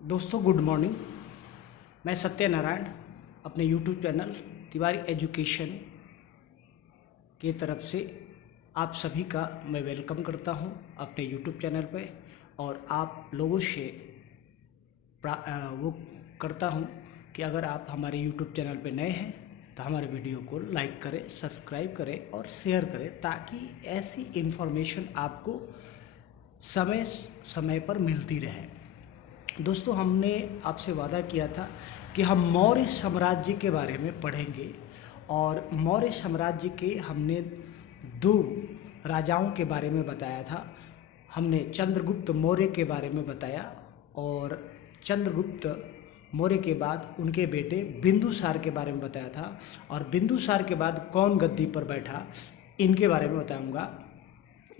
दोस्तों good morning. मैं सत्यनारायण अपने यूट्यूब चैनल तिवारी एजुकेशन की तरफ से आप सभी का मैं वेलकम करता हूं अपने यूट्यूब चैनल पे। और आप लोगों से वो करता हूं कि अगर आप हमारे यूट्यूब चैनल पे नए हैं तो हमारे वीडियो को लाइक करें, सब्सक्राइब करें और शेयर करें, ताकि ऐसी इन्फॉर्मेशन आपको समय समय पर मिलती रहे। दोस्तों, हमने आपसे वादा किया था कि हम मौर्य साम्राज्य के बारे में पढ़ेंगे, और मौर्य साम्राज्य के हमने दो राजाओं के बारे में बताया था। हमने चंद्रगुप्त मौर्य के बारे में बताया, और चंद्रगुप्त मौर्य के बाद उनके बेटे बिंदुसार के बारे में बताया था, और बिंदुसार के बाद कौन गद्दी पर बैठा इनके बारे में बताऊंगा।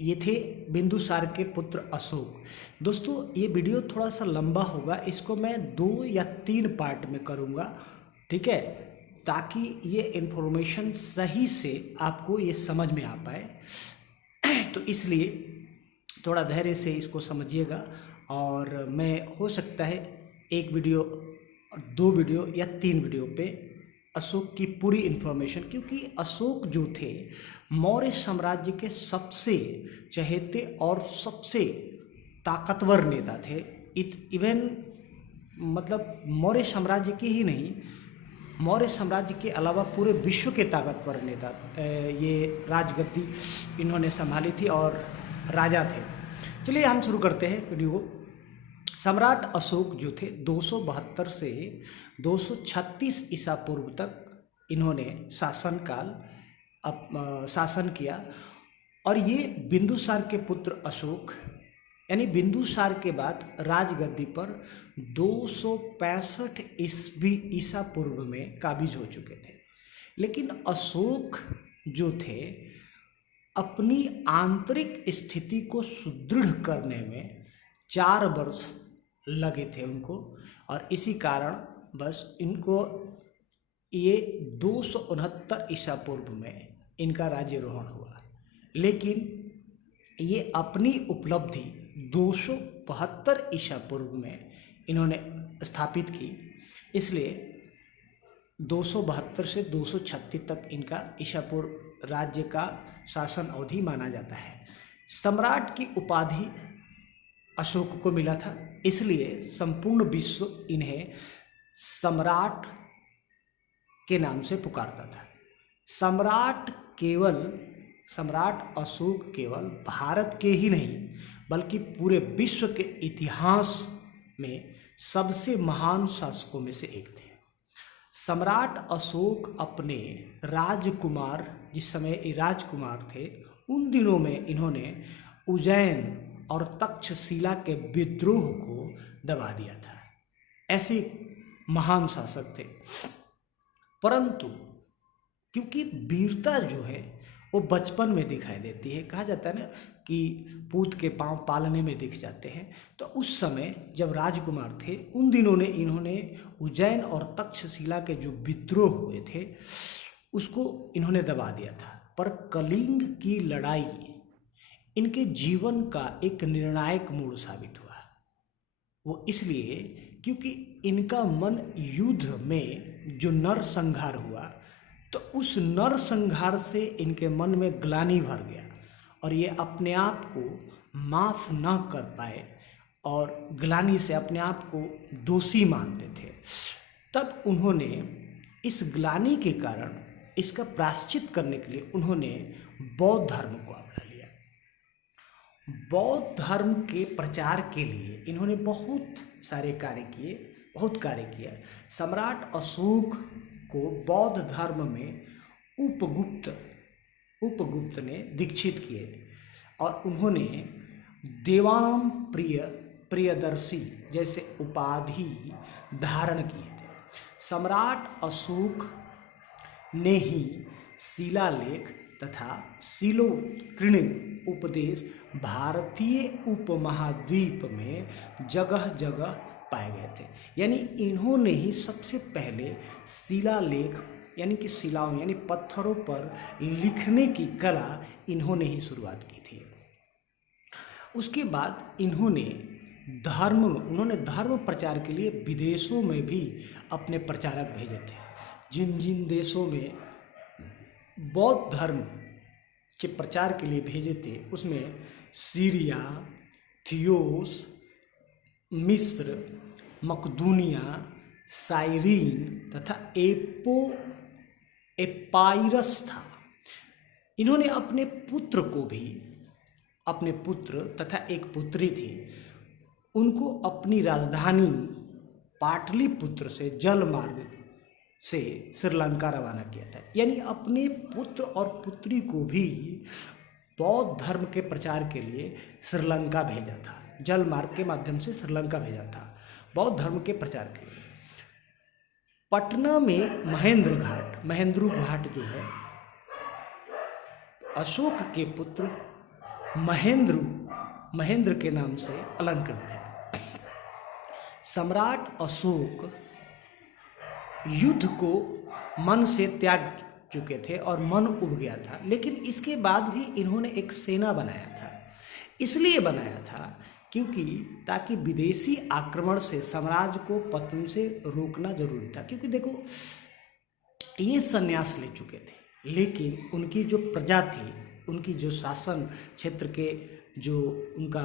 ये थे बिंदुसार के पुत्र अशोक। दोस्तों, ये वीडियो थोड़ा सा लंबा होगा, इसको मैं 2 या 3 पार्ट में करूँगा, ठीक है, ताकि ये इन्फॉर्मेशन सही से आपको ये समझ में आ पाए। तो इसलिए थोड़ा धैर्य से इसको समझिएगा। और मैं हो सकता है एक वीडियो, 2 वीडियो या 3 वीडियो पे अशोक की पूरी इन्फॉर्मेशन, क्योंकि अशोक जो थे मौर्य साम्राज्य के सबसे चहेते और सबसे ताकतवर नेता थे। इवन मतलब मौर्य साम्राज्य के ही नहीं, मौर्य साम्राज्य के अलावा पूरे विश्व के ताकतवर नेता ये राजगद्दी इन्होंने संभाली थी और राजा थे। चलिए हम शुरू करते हैं वीडियो को। सम्राट अशोक जो थे 272 से 236 ईसा पूर्व तक इन्होंने शासन किया। और ये बिंदुसार के पुत्र अशोक, यानी बिंदुसार के बाद राजगद्दी पर 265 ईसा पूर्व में काबिज हो चुके थे। लेकिन अशोक जो थे अपनी आंतरिक स्थिति को सुदृढ़ करने में 4 वर्ष लगे थे उनको, और इसी कारण बस इनको ये 269 ईसा पूर्व में इनका राज्यारोहण हुआ। लेकिन ये अपनी उपलब्धि 272 ईसा पूर्व में इन्होंने स्थापित की, इसलिए 272 से 236 तक इनका ईसा पूर्व राज्य का शासन अवधि माना जाता है। सम्राट की उपाधि अशोक को मिला था, इसलिए संपूर्ण विश्व इन्हें सम्राट के नाम से पुकारता था। सम्राट अशोक केवल भारत के ही नहीं बल्कि पूरे विश्व के इतिहास में सबसे महान शासकों में से एक थे। सम्राट अशोक अपने राजकुमार, जिस समय ये राजकुमार थे, उन दिनों में इन्होंने उज्जैन और तक्षशिला के विद्रोह को दबा दिया था। ऐसे महान शासक थे। परंतु क्योंकि वीरता जो है वो बचपन में दिखाई देती है, कहा जाता है ना कि पूत के पांव पालने में दिख जाते हैं, तो उस समय जब राजकुमार थे उन दिनों ने इन्होंने उज्जैन और तक्षशिला के जो विद्रोह हुए थे उसको इन्होंने दबा दिया था। पर कलिंग की लड़ाई इनके जीवन का एक निर्णायक मोड़ साबित हुआ। वो इसलिए क्योंकि इनका मन युद्ध में जो नरसंहार हुआ, तो उस नरसंहार से इनके मन में ग्लानि भर गया और ये अपने आप को माफ ना कर पाए और ग्लानि से अपने आप को दोषी मानते थे। तब उन्होंने इस ग्लानि के कारण इसका प्रायश्चित करने के लिए उन्होंने बौद्ध धर्म को अपना लिया। बौद्ध धर्म के प्रचार के लिए इन्होंने बहुत कार्य किया। सम्राट अशोक को बौद्ध धर्म में उपगुप्त ने दीक्षित किए और उन्होंने देवानाम प्रियदर्शी जैसे उपाधि धारण किए थे। सम्राट अशोक ने ही शिलालेख तथा शिलोत्कीर्ण उपदेश भारतीय उपमहाद्वीप में जगह जगह पाए गए थे। यानी इन्होंने ही सबसे पहले शिलालेख यानी कि शिलाओं यानी पत्थरों पर लिखने की कला इन्होंने ही शुरुआत की थी। उसके बाद इन्होंने उन्होंने धर्म प्रचार के लिए विदेशों में भी अपने प्रचारक भेजे थे। जिन जिन देशों में बौद्ध धर्म के प्रचार के लिए भेजे थे उसमें सीरिया, थियोस, मिस्र, मकदूनिया, साइरीन तथा एपाइरस था। इन्होंने अपने पुत्र तथा एक पुत्री थी, उनको अपनी राजधानी पाटलिपुत्र से जल मार्ग से श्रीलंका रवाना किया था। यानी अपने पुत्र और पुत्री को भी बौद्ध धर्म के प्रचार के लिए श्रीलंका भेजा था, जल मार्ग के माध्यम से श्रीलंका भेजा था बौद्ध धर्म के प्रचार के लिए। पटना में महेंद्र घाट जो है अशोक के पुत्र महेंद्र के नाम से अलंकृत है। सम्राट अशोक युद्ध को मन से त्याग चुके थे और मन उब गया था, लेकिन इसके बाद भी इन्होंने एक सेना बनाया था। इसलिए बनाया था क्योंकि ताकि विदेशी आक्रमण से साम्राज्य को पतन से रोकना जरूरी था। क्योंकि देखो ये संन्यास ले चुके थे, लेकिन उनकी जो प्रजा थी, उनकी जो शासन क्षेत्र के जो उनका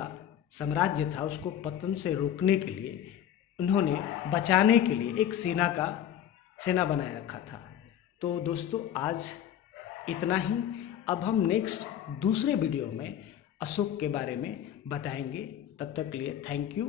साम्राज्य था उसको पतन से रोकने के लिए उन्होंने बचाने के लिए एक सेना बनाए रखा था। तो दोस्तों आज इतना ही। अब हम नेक्स्ट दूसरे वीडियो में अशोक के बारे में बताएंगे। तब तक के लिए थैंक यू।